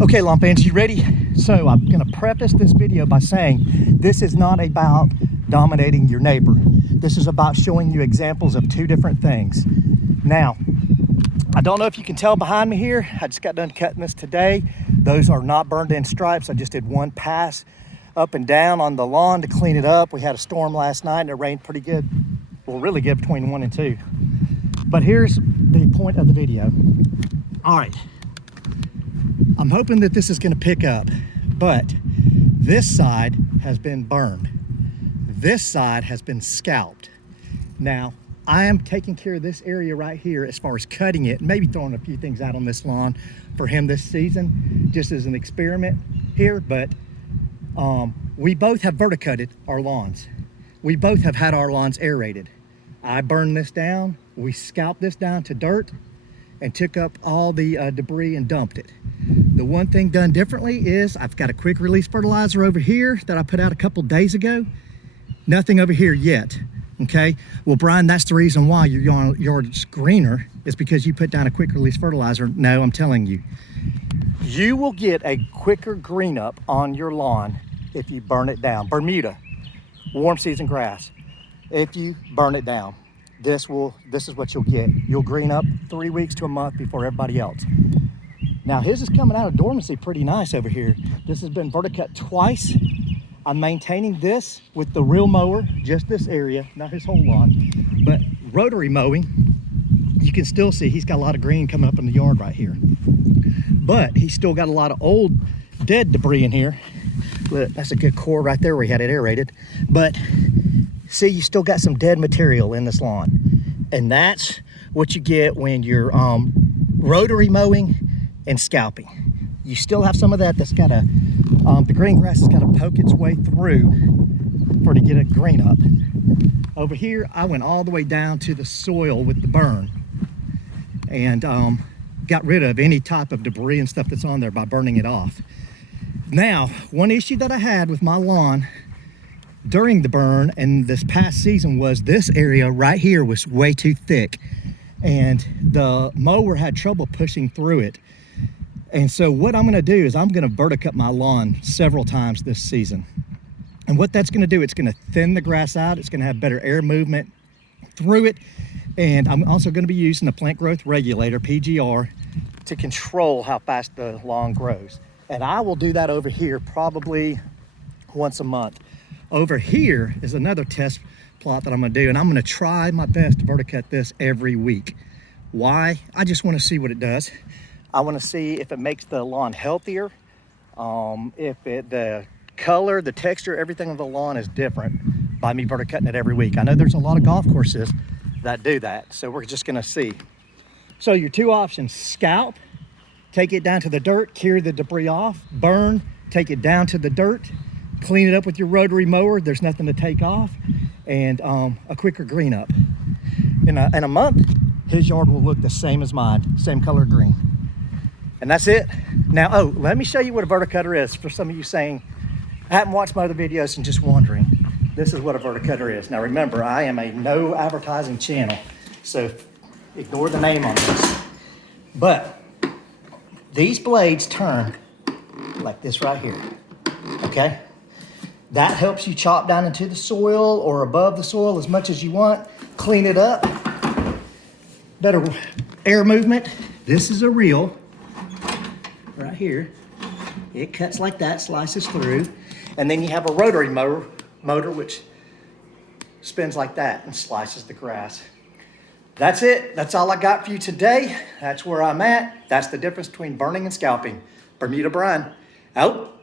Okay, lawn fans, you ready? So I'm gonna preface this video by saying this is not about dominating your neighbor. This is about showing you examples of two different things. Now, I don't know if you can tell behind me here, I just got done cutting this today. Those are not burned in stripes. I just did one pass up and down on the lawn to clean it up. We had a storm last night and it rained pretty good. Well, really good between 1 and 2. But here's the point of the video. All right. I'm hoping that this is going to pick up, but this side has been burned. This side has been scalped. Now, I am taking care of this area right here as far as cutting it, maybe throwing a few things out on this lawn for him this season, just as an experiment here, but we both have verticutted our lawns. We both have had our lawns aerated. I burned this down, we scalped this down to dirt, and took up all the debris and dumped it. The one thing done differently is I've got a quick release fertilizer over here that I put out a couple days ago. Nothing over here yet, okay? Well, Brian, that's the reason why your yard's greener, is because you put down a quick release fertilizer. No, I'm telling you, you will get a quicker green up on your lawn if you burn it down. Bermuda, warm season grass, if you burn it down. This is what you'll get. You'll green up 3 weeks to a month before everybody else. Now his is coming out of dormancy pretty nice over here. This has been verticut twice. I'm maintaining this with the real mower, just this area, not his whole lawn, but rotary mowing. You can still see he's got a lot of green coming up in the yard right here. But he's still got a lot of old dead debris in here. Look, that's a good core right there where he had it aerated. But see, you still got some dead material in this lawn. And that's what you get when you're rotary mowing and scalping. You still have some of that that's got to, the green grass has got to poke its way through for to get a green up. Over here, I went all the way down to the soil with the burn and got rid of any type of debris and stuff that's on there by burning it off. Now, one issue that I had with my lawn during the burn and this past season was this area right here was way too thick and the mower had trouble pushing through it. And so what I'm gonna do is I'm gonna verticut my lawn several times this season. And what that's gonna do, it's gonna thin the grass out, it's gonna have better air movement through it. And I'm also gonna be using a plant growth regulator, PGR, to control how fast the lawn grows. And I will do that over here probably once a month. Over here is another test plot that I'm gonna do, and I'm gonna try my best to verticut this every week. Why? I just wanna see what it does. I wanna see if it makes the lawn healthier, the color, the texture, everything of the lawn is different by me verticutting it every week. I know there's a lot of golf courses that do that, so we're just gonna see. So your two options: scalp, take it down to the dirt, clear the debris off; burn, take it down to the dirt, clean it up with your rotary mower, there's nothing to take off, and a quicker green up. In a month, his yard will look the same as mine, same color green. And that's it. Now, oh, let me show you what a verticutter is. For some of you saying, I haven't watched my other videos and just wondering, this is what a verticutter is. Now remember, I am a no advertising channel, so ignore the name on this. But these blades turn like this right here, okay? That helps you chop down into the soil or above the soil as much as you want, clean it up, better air movement. This is a reel right here. It cuts like that, slices through, and then you have a rotary motor which spins like that and slices the grass. That's it. That's all I got for you today. That's where I'm at. That's the difference between burning and scalping. Bermuda Brian, out.